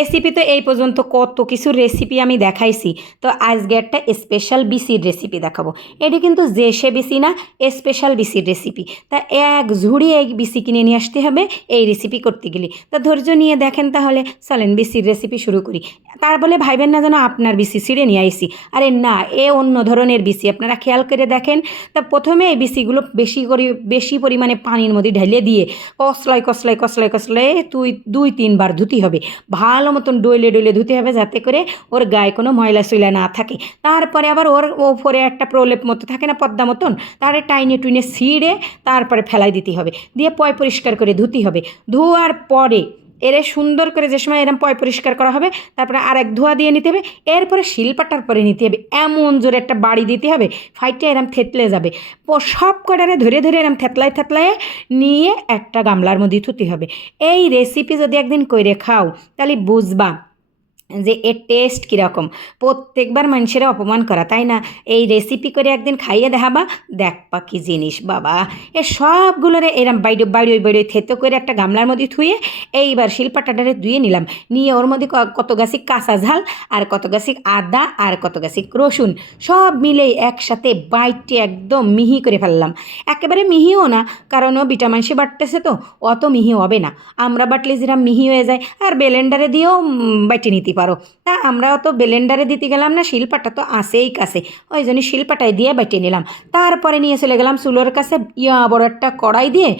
Recipe তো এই পর্যন্ত কত কিছু রেসিপি আমি দেখাইছি। তো আজকে একটা স্পেশাল বিসির রেসিপি দেখাবো। এটি কিন্তু যে সে বিসি না স্পেশাল বিসির রেসিপি তা এক ঝুড়ি এই বিসি কিনে নিয়ে আসতে হবে এই রেসিপি করতে গেলে। তা ধৈর্য নিয়ে দেখেন তাহলে। চলেন বিসির রেসিপি শুরু করি। তার বলে ভাইবেন না যেন আপনার বিসি ছিঁড়ে নিয়ে আইসি আরে না, এ অন্য ধরনের বিসি আপনারা খেয়াল করে দেখেন। তা প্রথমে এই বিসিগুলো বেশি করে, বেশি পরিমাণে পানির মধ্যে ঢেলে দিয়ে কসলাই কসলাই কসলাই কসলাই তুই দুই, তিনবার ধুতে হবে। ভালো মতন ডইলে ডইলে ধুতে হবে যাতে করে ওর গায়ে কোনো ময়লা সইলা না থাকে। তারপরে আবার ওর ওপরে একটা প্রলেপ মতো থাকে না পদ্মা মতন? তার টাইনে টুইনে ছিঁড়ে তারপরে ফেলাই দিতে হবে। দিয়ে পয় পরিষ্কার করে ধুতে হবে। ধোয়ার পরে এরে সুন্দর করে যে সময় এরম পয় পরিষ্কার করা হবে, তারপরে আর এক ধোয়া দিয়ে নিতে হবে, এরপরে শিলপাটার পরে নিতে হবে, এমন জোরে একটা বাড়ি দিতে হবে, ফাইটটা এরম থেতলে যাবে। সব কটারে ধরে ধরে এরম থেতলায় থেতলায় নিয়ে একটা গামলার মধ্যে থুতে হবে। এই রেসিপি যদি একদিন কইরে খাও, তাহলে বুঝবা যে এর টেস্ট কীরকম। প্রত্যেকবার মানুষেরা অপমান করা, তাই না? এই রেসিপি করে একদিন খাইয়ে দেখাবা, দেখবা কি জিনিস, বাবা। এ সবগুলোরে এরম বাইরে বাইরে বাইরে থেতো করে একটা গামলার মধ্যে থুয়ে এইবার শিলপাটাটারে ধুয়ে নিলাম। নিয়ে ওর মধ্যে কত গাছি কাঁচা ঝাল, আর কত গাছি আদা, আর কত গাছি রসুন, সব মিলে একসাথে বাইটে একদম মিহি করে ফেললাম। একেবারে মিহিও না, কারণ ও ভিটামিন সি বাটতেছে তো, অত মিহি হবে না। আমরা বাটলে যেরকম মিহি হয়ে যায়, আর বেলেন্ডারে দিয়েও বাইটে নিতে পারো। তা আমরাও তো বেলেন্ডারে দিতে গেলাম না, শিলপাটা তো আসেই কাছে। ওই জন্য শিলপাটায় দিয়ে বাইটে নিলাম। তারপরে নিয়ে চলে গেলাম চুলোর কাছে ইয়া বড় একটা কড়াই দিয়ে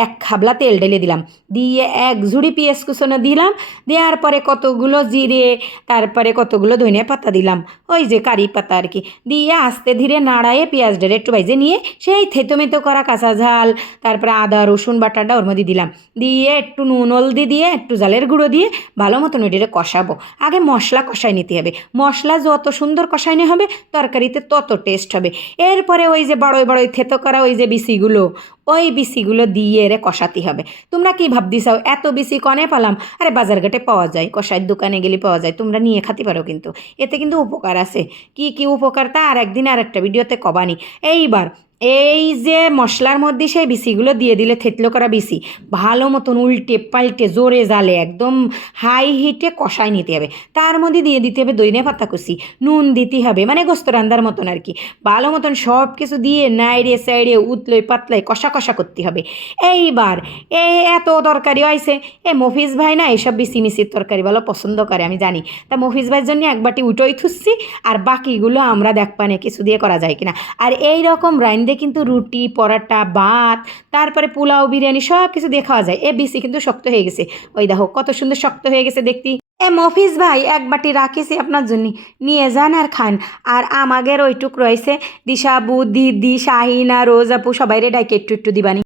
এক খাবলা তেল ঢেলে দিলাম। দিয়ে এক ঝুড়ি পেঁয়াজ কুচনো দিলাম। দেওয়ার পরে কতগুলো জিরে, তারপরে কতগুলো ধনিয়া পাতা দিলাম। ওই যে কারি পাতা আর কি। দিয়ে আস্তে ধীরে নাড়ায়ে পেঁয়াজ ডেলে একটু ভাইজে নিয়ে সেই থেতোমেতো করা কাঁচা ঝাল, তারপরে আদা, রসুন, বাটাটা ওর মধ্যে দিলাম। দিয়ে একটু নুন, হলদি দিয়ে একটু জালের গুঁড়ো দিয়ে ভালো মতন ওইটারে কষাবো। আগে মশলা কষাই নিতে হবে। মশলা যত সুন্দর কষাইনে হবে, তরকারিতে তত টেস্ট হবে। এরপরে ওই যে বড়ই বড়ই থেতো করা ওই যে বিসিগুলো, ওই বিসিগুলো দিয়ে এরে কষাতে হবে। তোমরা কি ভাবদিসাও এত বিসি কনে পালাম। আরে বাজারঘাটে পাওয়া যায় কষাইয়ের দোকানে গেলে পাওয়া যায়। তোমরা নিয়ে খাতে পারো কিন্তু। এতে কিন্তু উপকার আছে। কি কি উপকার তা আর একদিন আর একটা ভিডিওতে কবানি। এইবার এই যে মশলার মধ্যে সেই বিসিগুলো দিয়ে দিলে থেতলো করা বিসি, ভালো মতন উল্টে পাল্টে জোরে জালে একদম হাই হিটে কষাই নিতে হবে। তার মধ্যে দিয়ে দিতে হবে দইনে পাতা কুচি, নুন দিতে হবে মানে গোস্ত রান্দার মতন আর কি। ভালো মতন সব কিছু দিয়ে নাইড়ে সাইড়ে উতলোয় পাতলায় কষা কষা করতে হবে। এইবার এ এত তরকারি হয়েছে এ মফিজ ভাই না এইসব বিসি মিসির তরকারি ভালো পছন্দ করে, আমি জানি। তা মফিজ ভাইয়ের জন্য এক বাটি উটোই থুসছি, আর বাকিগুলো আমরা দেখবানে কিছু দিয়ে করা যায় কিনা। আর এই রকম রাইন্দে কিন্তু রুটি, পরাটা, ভাত, তারপরে পোলাও, বিরিয়ানি সব কিছু দিয়ে যায়। এ বিসি কিন্তু শক্ত হয়ে গেছে। ওই দেখো, কত সুন্দর শক্ত হয়ে গেছে দেখতি। এ মফিজ ভাই, এক বাটি রাখিছি আপনার জন্য। নিয়ে যান আর খান। আর আমাদের ওইটুক রয়েছে দিশাবু দিদি, শাহিনা, রোজ আপু সবাইরে ডাইকে একটু একটু দিবানি।